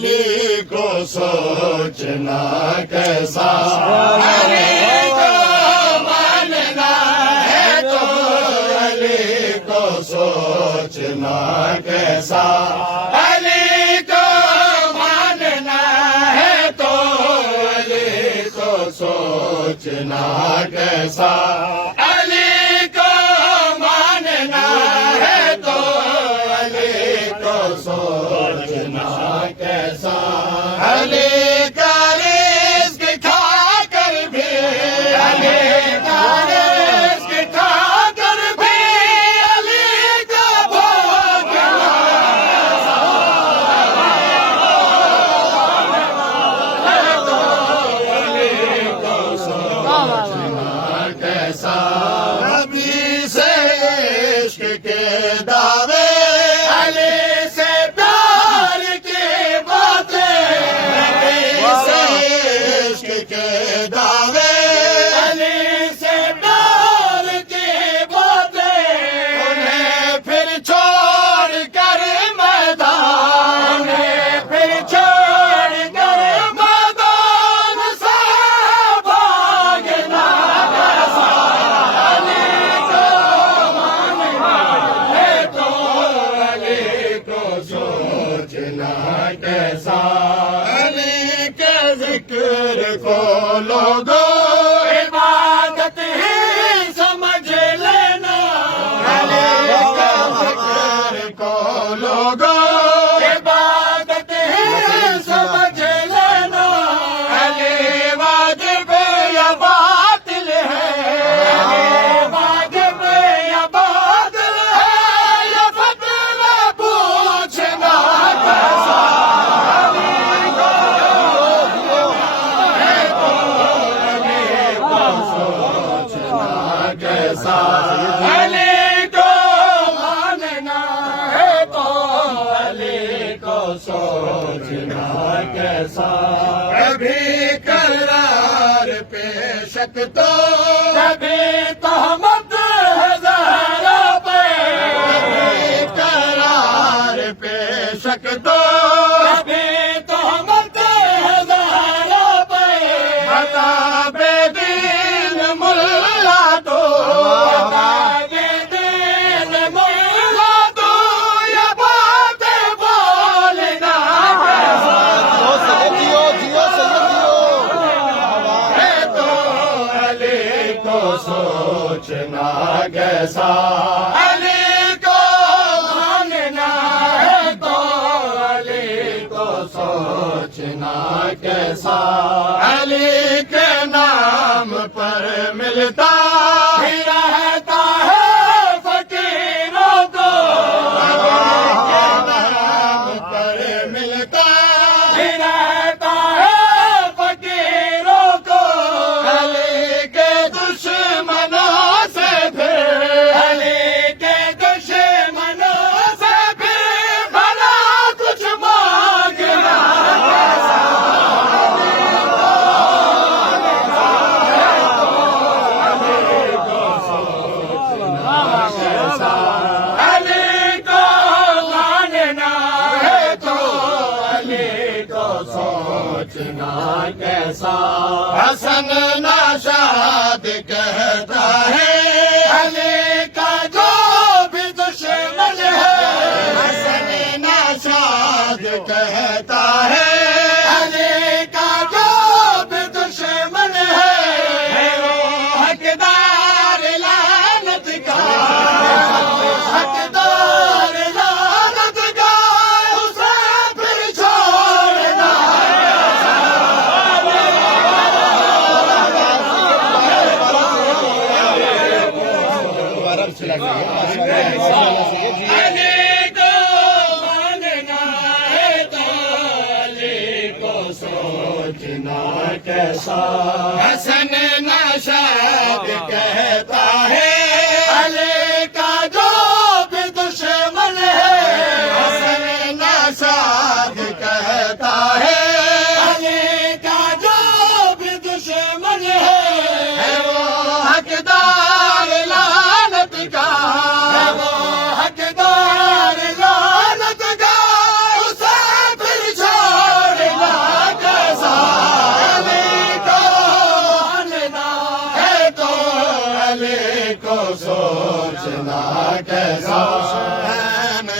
علی کو سوچنا کیسا، علی کو ماننا ہے تو علی کو سوچنا کیسا، علی کو ماننا ہے تو علی کو سوچنا کیسا، علی کو ماننا ہے تو علی کو سوچنا کیسا، علی کا رزق کھا کر بھی، علی کا رزق کھا کر بھی علی کا بھوگنا ہے تو علی کو سوچنا کیسا، نبی سے عشق کے دعوے، علی سے پیار کی باتیں، نبی سے عشق کے دعوے، علی سے پیار کی باتیں، انہیں پھر چھوڑ کر میدان، انہیں پھر چھوڑ کر میدان سے بھاگنا کیسا، علی کو ماننا ہے تو علی کو سوچنا کیسا، علی کے ذکر کو لوگوں عبادت ہی سمجھ لینا، علی کے ذکر کو لوگوں عبادت ہی سمجھ لینا، علی واجب یا باطل ہے، علی واجب یا باطل ہے، یا فتویٰ پوچھنا کیسا، علی کو ہے تو علی کو سوچنا کیسا، علی کو ماننا ہے تو علی کو سوچنا کیسا، کبھی قرار پہ شک تو کبھی تہمت ہے زہرا پہ، کبھی قرار پہ شک تو کبھی تہمت ہے زہرا پہ، بتا بے دین ملا تو، بتا بے دین ملا تو، یہ باتیں بولنا کیسا، ہے تو علی کو سوچنا کیسا، علی کو ماننا ہے تو علی کو سوچنا کیسا، علی کے نام پر ملتا ہی رہتا ہے فقیروں کو، علی کے نام پر ملتا ہی رہتا ہے فقیروں کو، علی کے دشمنوں سے پھر، علی کے دشمنوں سے پھر بھلا کچھ مانگنا کیسا، علی کو سوچنا کیسا، علی کو ماننا ہے تو علی کو سوچنا کیسا، حسن ناشاد کہتا ہے علی کا جو بھی دشمن ہے، حسن ناشاد کہتا ہے علی کا جو بھی دشمن ہے، وہ حقدار لعنت کا، حقدار لعنت کا، اسے پھر چھوڑنا علی کو ماننا ہے تو علی کو سوچنا کیسا، حسن ناشاد کہتا ہے علی کا جو بھی دشمن ہے، حسن ناشاد کہتا ہے علی کا جو بھی دشمن ہے، وہ حقدار لعنت کا، ہے وہ حقدار لعنت کا، اسے پھر چھوڑ والے کو سوچنا کیسا